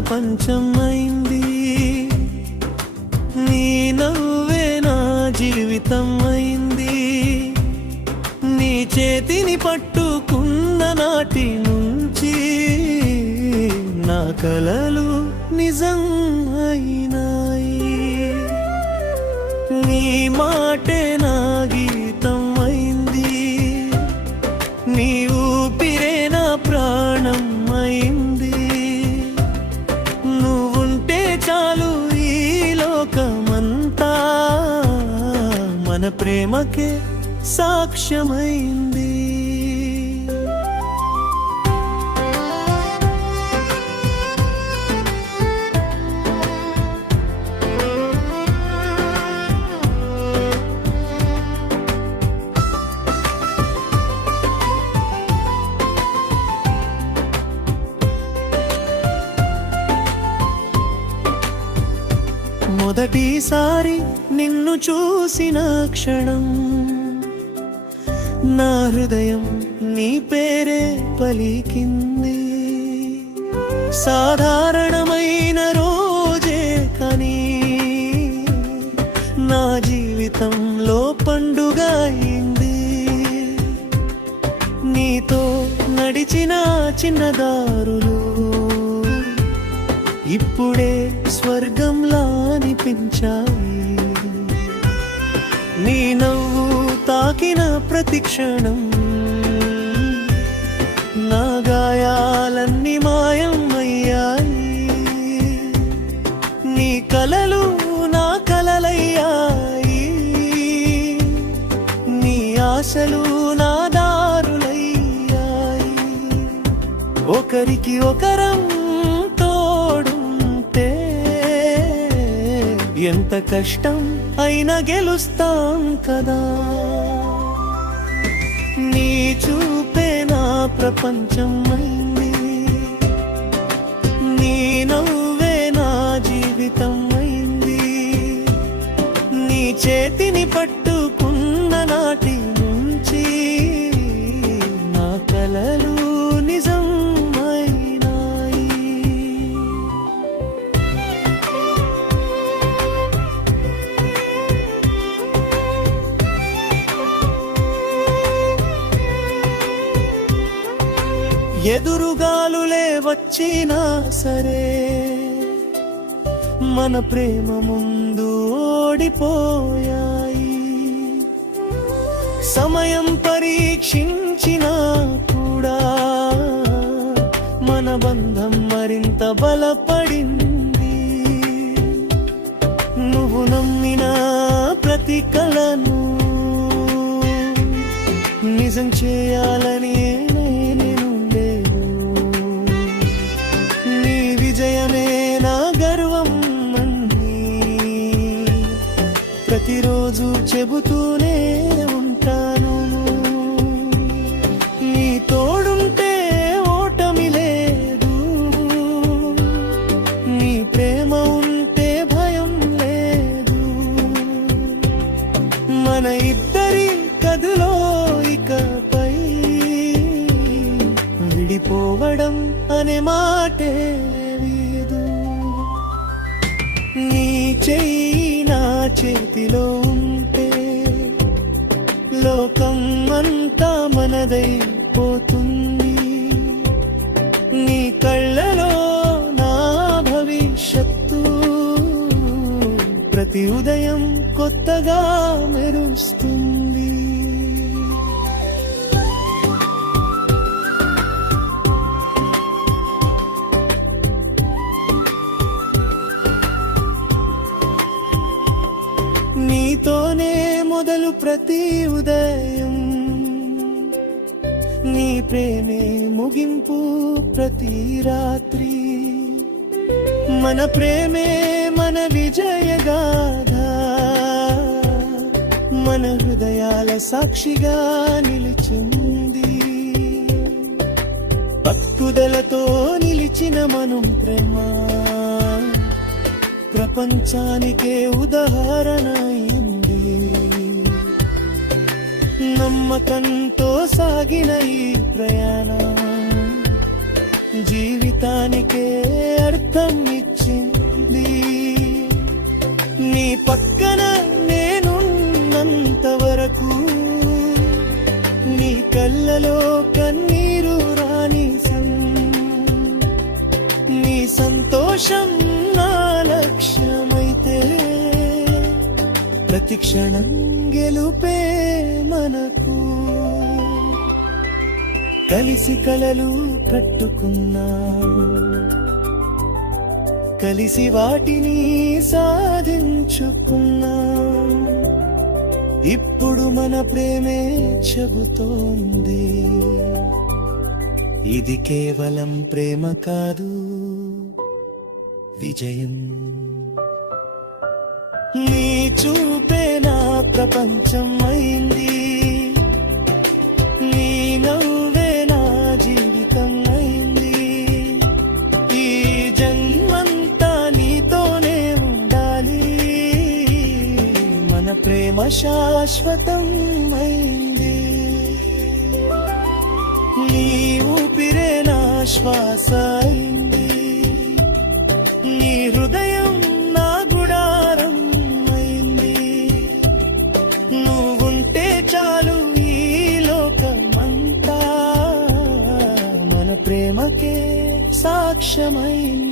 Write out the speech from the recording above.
ప్రపంచం అయింది, నీ నవ్వే నా జీవితం అయింది. నీ చేతిని పట్టుకున్న నాటి నుంచి నా కలలు నిజం అయినాయి. నీ మాటే నా గీతం అయింది, నీ ఊపిరే నా ప్రాణం అయింది. నువ్వుంటే చాలు ఈ లోకమంతా మన ప్రేమకే సాక్ష్యమైంది. మొదటిసారి నిన్ను చూసిన క్షణం నా హృదయం నీ పేరే పలికింది. సాధారణమైన రోజే కానీ నా జీవితంలో పండుగ అయింది. నీతో నడిచిన చిన్నదారులు ఇప్పుడే స్వర్గంలా అనిపించాయి. నీ నవ్వు తాకిన ప్రతి క్షణం నా గాయాలన్నీ మాయం అయ్యాయి. నీ కలలు నా కలలయ్యాయి, నీ ఆశలు నా దారులయ్యాయి. ఒకరికి ఒకరం ఎంత కష్టం అయినా గెలుస్తాం కదా. నీ చూపే నా ప్రపంచం అయింది, నీ నవ్వే నా జీవితం అయింది. నీ చేతిని పట్టుకున్న నాటి నుంచి నా కలలు నిజం అయినాయి. ఎదురుగాలులే వచ్చినా సరే మన ప్రేమ ముందు ఓడిపోయాయి. సమయం పరీక్షించినా కూడా మన బంధం మరింత బలపడింది. నువ్వు నమ్మిన ప్రతి కలను నిజం చేయాలని ప్రతిరోజు చెబుతూనే ఉంటాను. నీ తోడుంటే ఓటమి లేదు, నీ ప్రేమ ఉంటే భయం లేదు. మన ఇద్దరి కథలో ఇకపై విడిపోవడం అనే మాటే లేదు. నీ చెయ్యి నా చేతిలో ఉంటే లోకం అంతా మనదైపోతుంది. నీ కళ్ళలో నా భవిష్యత్తు ప్రతి ఉదయం కొత్తగా మెరుస్తుంది. నీతోనే మొదలు ప్రతి ఉదయం, నీ ప్రేమే ముగింపు ప్రతి రాత్రి. మన ప్రేమే మన విజయగాథ, మన హృదయాల సాక్షిగా నిలిచింది. పట్టుదలతో నిలిచిన మనం ప్రేమ ప్రపంచానికే ఉదాహరణ అయింది. నమ్మకంతో సాగిన ఈ ప్రయాణం జీవితానికే అర్థం ఇచ్చింది. నీ పక్కన నేనున్నంత వరకు నీ కళ్ళలో కన్నీరు రానిసం. నీ సంతోషం నా లక్ష్యమైతే ప్రతి క్షణం గెలుపే మనకు. కలిసి కలలు కట్టుకున్నాం, కలిసి వాటిని సాధించుకున్నాం. ఇప్పుడు మన ప్రేమే చెబుతోంది, ఇది కేవలం ప్రేమ కాదు, విజయం. నీ చూపే నా ప్రపంచం అయింది, నీ నవ్వే నా జీవితం అయింది. ఈ జన్మంతా నీతోనే ఉండాలి, మన ప్రేమ శాశ్వతం అయింది. నీ ఊపిరే నా శ్వాస అయింది, నీ హృదయం నా గుడారం అయింది. నువ్వుంటే చాలు ఈ లోకమంతా మన ప్రేమకే సాక్ష్యమైంది.